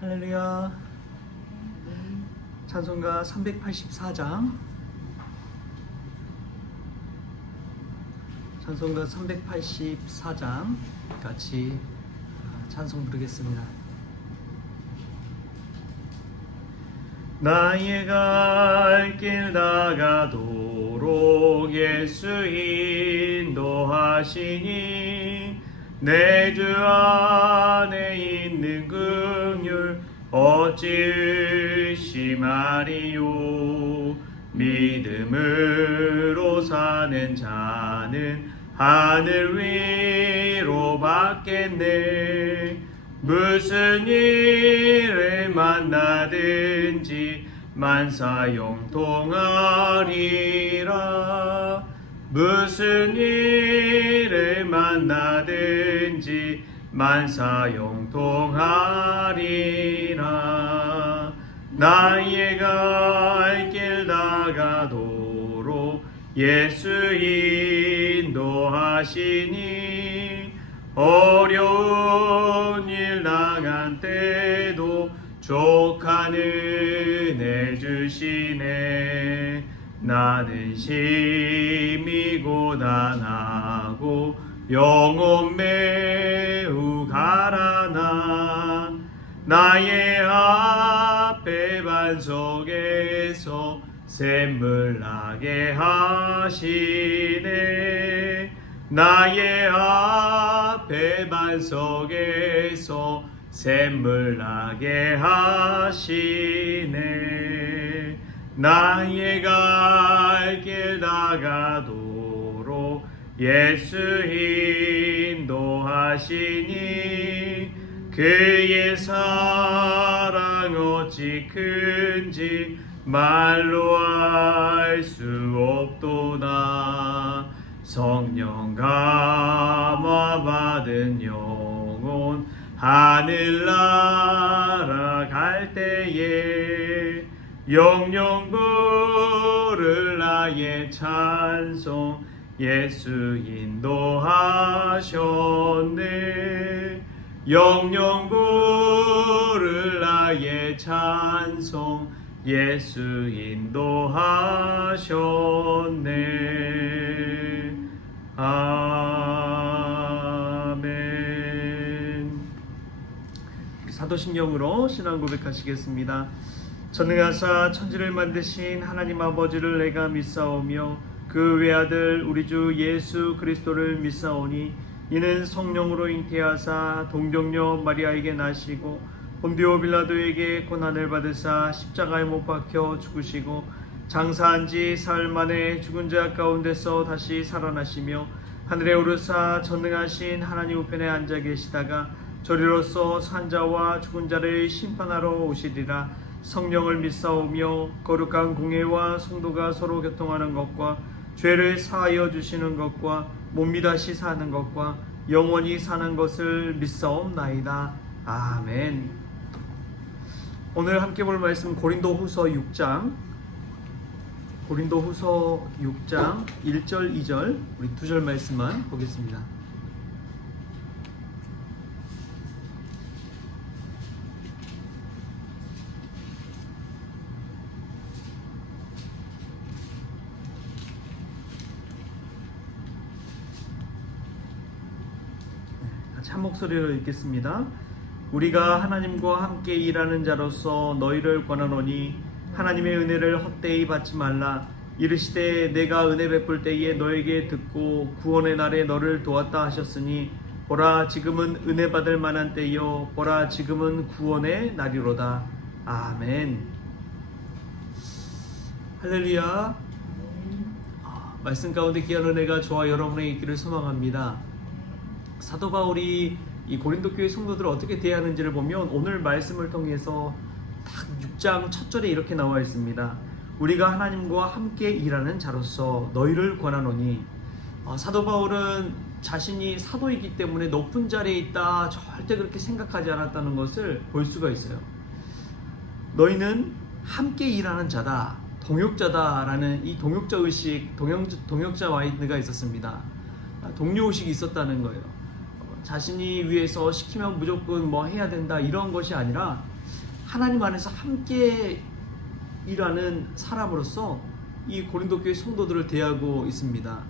할렐루야. 찬송가 384장. 찬송가 384장 같이 찬송 부르겠습니다. 나의 갈 길 나가도록 예수 인도하시니 내 주 안에 있는 긍휼 어찌 의심하리요. 믿음으로 사는 자는 하늘 위로 받겠네. 무슨 일을 만나든지 만사용통하리라. 무슨 일을 만나든지 만사용통하리라. 나의 갈 길 나가도록 예수 인도하시니 어려운 일 당한 때도 족한 은혜 주시네. 나는 심히 고단하고 영혼 매우 가라나. 나의 앞에 반석에서 샘물 나게 하시네. 나의 앞에 반석에서 샘물 나게 하시네. 나의 갈 길 나가도록 예수 인도하시니 그의 사랑 어찌 큰지 말로 알 수 없도다. 성령 감화 받은 영혼 하늘 날아갈 때에 영영 부를 나의 찬송 예수 인도하셨네. 영영 부를 나의 찬송 예수 인도하셨네. 아멘. 사도신경으로 신앙 고백하시겠습니다. 전능하사 천지를 만드신 하나님 아버지를 내가 믿사오며 그 외아들 우리 주 예수 그리스도를 믿사오니 이는 성령으로 잉태하사 동정녀 마리아에게 나시고 본디오 빌라도에게 고난을 받으사 십자가에 못 박혀 죽으시고 장사한 지 사흘 만에 죽은 자 가운데서 다시 살아나시며 하늘에 오르사 전능하신 하나님 우편에 앉아 계시다가 저리로서 산자와 죽은 자를 심판하러 오시리라. 성령을 믿사오며 거룩한 공회와 성도가 서로 교통하는 것과 죄를 사하여 주시는 것과 몸이 다시 사는 것과 영원히 사는 것을 믿사옵나이다. 아멘. 오늘 함께 볼 말씀 고린도후서 6장 1절 2절 우리 2절 말씀만 보겠습니다. 한 목소리로 읽겠습니다. 우리가 하나님과 함께 일하는 자로서 너희를 권하노니 하나님의 은혜를 헛되이 받지 말라. 이르시되 내가 은혜 베풀 때에 너에게 듣고 구원의 날에 너를 도왔다 하셨으니 보라 지금은 은혜 받을 만한 때요 보라 지금은 구원의 날이로다. 아멘. 할렐루야. 말씀 가운데 귀한 은혜가 저와 여러분에게 있기를 소망합니다. 사도 바울이 이 고린도 교회 성도들을 어떻게 대하는지를 보면 오늘 말씀을 통해서 딱 6장 첫 절에 이렇게 나와 있습니다. 우리가 하나님과 함께 일하는 자로서 너희를 권하노니. 사도 바울은 자신이 사도이기 때문에 높은 자리에 있다 절대 그렇게 생각하지 않았다는 것을 볼 수가 있어요. 너희는 함께 일하는 자다, 동역자다라는 이 동역자 의식, 동역자 마인드가 있었습니다. 동료 의식이 있었다는 거예요. 자신이 위해서 시키면 무조건 뭐 해야 된다 이런 것이 아니라 하나님 안에서 함께 일하는 사람으로서 이 고린도 교회 성도들을 대하고 있습니다.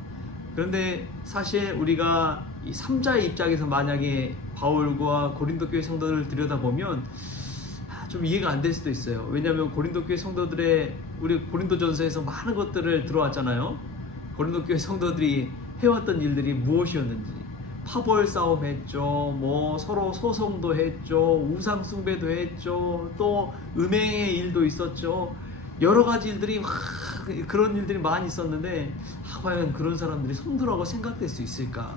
그런데 사실 우리가 이 3자의 입장에서 만약에 바울과 고린도 교회 성도들을 들여다보면 좀 이해가 안 될 수도 있어요. 왜냐하면 고린도 교회 성도들의 우리 고린도전서에서 많은 것들을 들어왔잖아요. 고린도 교회 성도들이 해왔던 일들이 무엇이었는지, 파벌 싸움 했죠, 뭐 서로 소송도 했죠, 우상 숭배도 했죠, 또 음행의 일도 있었죠. 여러 가지 일들이 그런 일들이 많이 있었는데 과연 그런 사람들이 성도라고 생각될 수 있을까?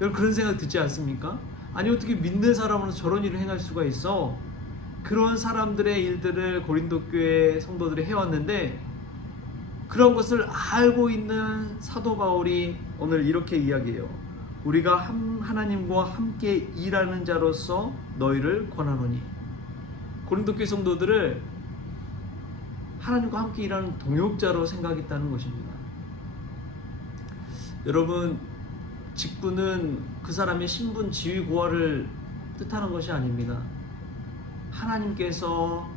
여러분 그런 생각 듣지 않습니까? 아니 어떻게 믿는 사람으로서 저런 일을 행할 수가 있어? 그런 사람들의 일들을 고린도 교회 성도들이 해왔는데 그런 것을 알고 있는 사도 바울이 오늘 이렇게 이야기해요. 우리가 하나님과 함께 일하는 자로서 너희를 권하노니. 고린도 교회 성도들을 하나님과 함께 일하는 동역자로 생각했다는 것입니다. 여러분, 직분은 그 사람의 신분, 지위, 고하를 뜻하는 것이 아닙니다. 하나님께서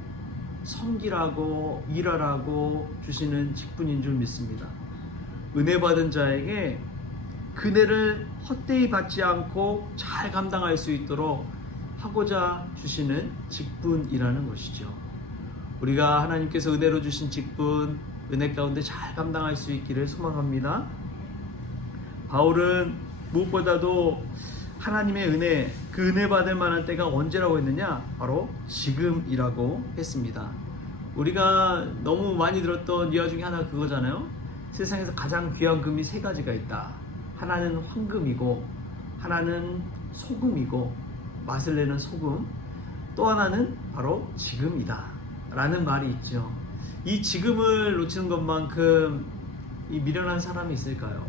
섬기라고 일하라고 주시는 직분인 줄 믿습니다. 은혜 받은 자에게 그네를 헛되이 받지 않고 잘 감당할 수 있도록 하고자 주시는 직분이라는 것이죠. 우리가 하나님께서 은혜로 주신 직분, 은혜 가운데 잘 감당할 수 있기를 소망합니다. 바울은 무엇보다도 하나님의 은혜, 그 은혜 받을 만한 때가 언제라고 했느냐? 바로 지금이라고 했습니다. 우리가 너무 많이 들었던 이화 중에 하나가 그거잖아요. 세상에서 가장 귀한 금이 세 가지가 있다. 하나는 황금이고, 하나는 소금이고, 맛을 내는 소금, 또 하나는 바로 지금이다 라는 말이 있죠. 이 지금을 놓치는 것만큼 이 미련한 사람이 있을까요?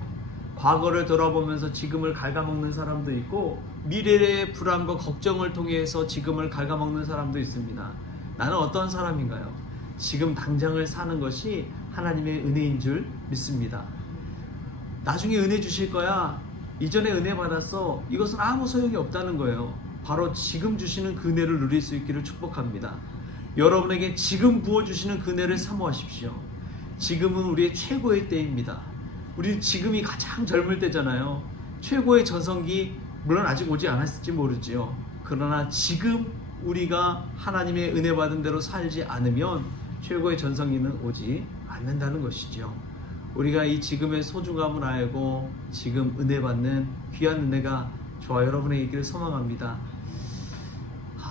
과거를 돌아보면서 지금을 갉아먹는 사람도 있고, 미래의 불안과 걱정을 통해서 지금을 갉아먹는 사람도 있습니다. 나는 어떤 사람인가요? 지금 당장을 사는 것이 하나님의 은혜인 줄 믿습니다. 나중에 은혜 주실 거야, 이전에 은혜 받았어, 이것은 아무 소용이 없다는 거예요. 바로 지금 주시는 그 은혜를 누릴 수 있기를 축복합니다. 여러분에게 지금 부어주시는 그 은혜를 사모하십시오. 지금은 우리의 최고의 때입니다. 우리 지금이 가장 젊을 때잖아요. 최고의 전성기 물론 아직 오지 않았을지 모르지요. 그러나 지금 우리가 하나님의 은혜 받은 대로 살지 않으면 최고의 전성기는 오지 않는다는 것이죠. 우리가 이 지금의 소중함을 알고 지금 은혜 받는 귀한 은혜가 저와 여러분에게 있기를 소망합니다.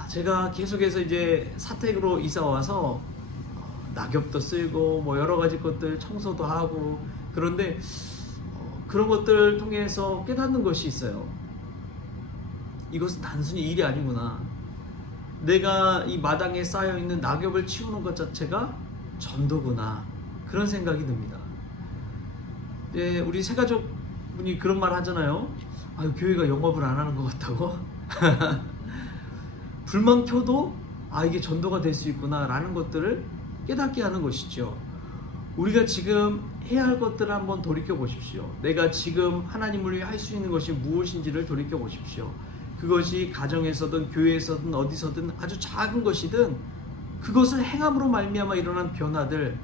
제가 계속해서 이제 사택으로 이사 와서 낙엽도 쓸고 뭐 여러 가지 것들 청소도 하고, 그런데 그런 것들 통해서 깨닫는 것이 있어요. 이것은 단순히 일이 아니구나. 내가 이 마당에 쌓여있는 낙엽을 치우는 것 자체가 전도구나. 그런 생각이 듭니다. 예, 우리 새가족분이 그런 말 하잖아요. 교회가 영업을 안 하는 것 같다고. 불만 켜도 이게 전도가 될 수 있구나 라는 것들을 깨닫게 하는 것이죠. 우리가 지금 해야 할 것들을 한번 돌이켜 보십시오. 내가 지금 하나님을 위해 할 수 있는 것이 무엇인지를 돌이켜 보십시오. 그것이 가정에서든 교회에서든 어디서든 아주 작은 것이든 그것을 행함으로 말미암아 일어난 변화들,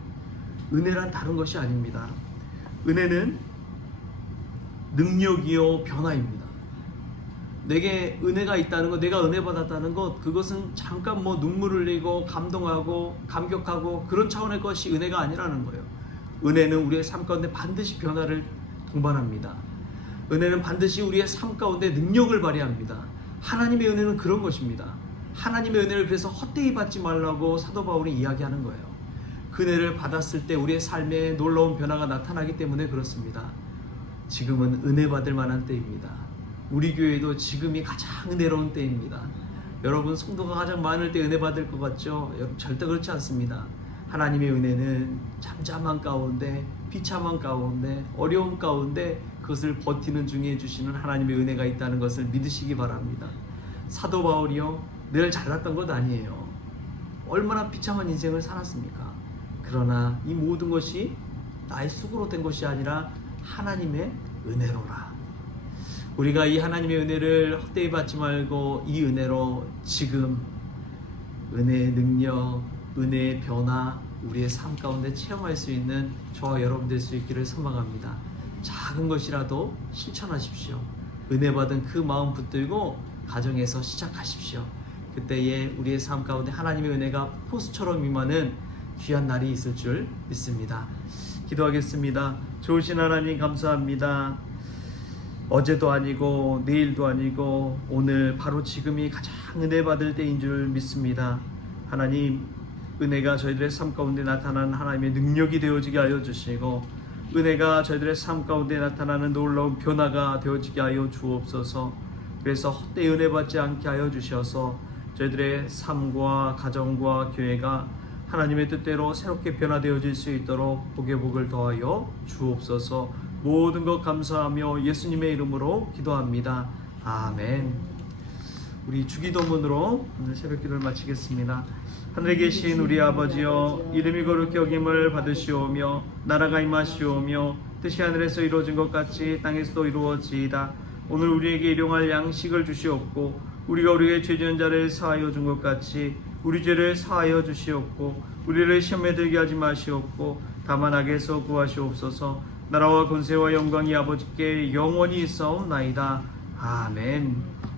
은혜란 다른 것이 아닙니다. 은혜는 능력이요 변화입니다. 내게 은혜가 있다는 것, 내가 은혜 받았다는 것, 그것은 잠깐 뭐 눈물 흘리고 감동하고 감격하고 그런 차원의 것이 은혜가 아니라는 거예요. 은혜는 우리의 삶 가운데 반드시 변화를 동반합니다. 은혜는 반드시 우리의 삶 가운데 능력을 발휘합니다. 하나님의 은혜는 그런 것입니다. 하나님의 은혜를 그래서 헛되이 받지 말라고 사도 바울이 이야기하는 거예요. 그 은혜를 받았을 때 우리의 삶에 놀라운 변화가 나타나기 때문에 그렇습니다. 지금은 은혜 받을 만한 때입니다. 우리 교회도 지금이 가장 은혜로운 때입니다. 여러분, 성도가 가장 많을 때 은혜 받을 것 같죠? 여러분, 절대 그렇지 않습니다. 하나님의 은혜는 잠잠한 가운데, 비참한 가운데, 어려운 가운데 그것을 버티는 중에 주시는 하나님의 은혜가 있다는 것을 믿으시기 바랍니다. 사도 바울이요, 늘 잘났던 것 아니에요. 얼마나 비참한 인생을 살았습니까? 그러나 이 모든 것이 나의 수고로 된 것이 아니라 하나님의 은혜로라. 우리가 이 하나님의 은혜를 헛되이 받지 말고 이 은혜로 지금 은혜의 능력, 은혜의 변화 우리의 삶 가운데 체험할 수 있는 저와 여러분 될 수 있기를 소망합니다. 작은 것이라도 실천하십시오. 은혜 받은 그 마음 붙들고 가정에서 시작하십시오. 그때에 우리의 삶 가운데 하나님의 은혜가 포수처럼 임하는 귀한 날이 있을 줄 믿습니다. 기도하겠습니다. 좋으신 하나님 감사합니다. 어제도 아니고 내일도 아니고 오늘 바로 지금이 가장 은혜 받을 때인 줄 믿습니다. 하나님, 은혜가 저희들의 삶 가운데 나타나는 하나님의 능력이 되어지게 하여 주시고, 은혜가 저희들의 삶 가운데 나타나는 놀라운 변화가 되어지게 하여 주옵소서. 그래서 헛되이 은혜 받지 않게 하여 주셔서 저희들의 삶과 가정과 교회가 하나님의 뜻대로 새롭게 변화되어질 수 있도록 복의 복을 더하여 주옵소서. 모든 것 감사하며 예수님의 이름으로 기도합니다. 아멘. 우리 주기도문으로 오늘 새벽기도를 마치겠습니다. 하늘에 계신 우리 아버지여, 이름이 거룩히 여김을 받으시오며 나라가 임하시오며 뜻이 하늘에서 이루어진 것 같이 땅에서도 이루어지이다. 오늘 우리에게 일용할 양식을 주시옵고, 우리가 우리의 죄 지은 자를 사하여 준 것 같이 우리 죄를 사하여 주시옵고, 우리를 시험에 들게 하지 마시옵고 다만 악에서 구하시옵소서. 나라와 권세와 영광이 아버지께 영원히 있사옵나이다. 아멘.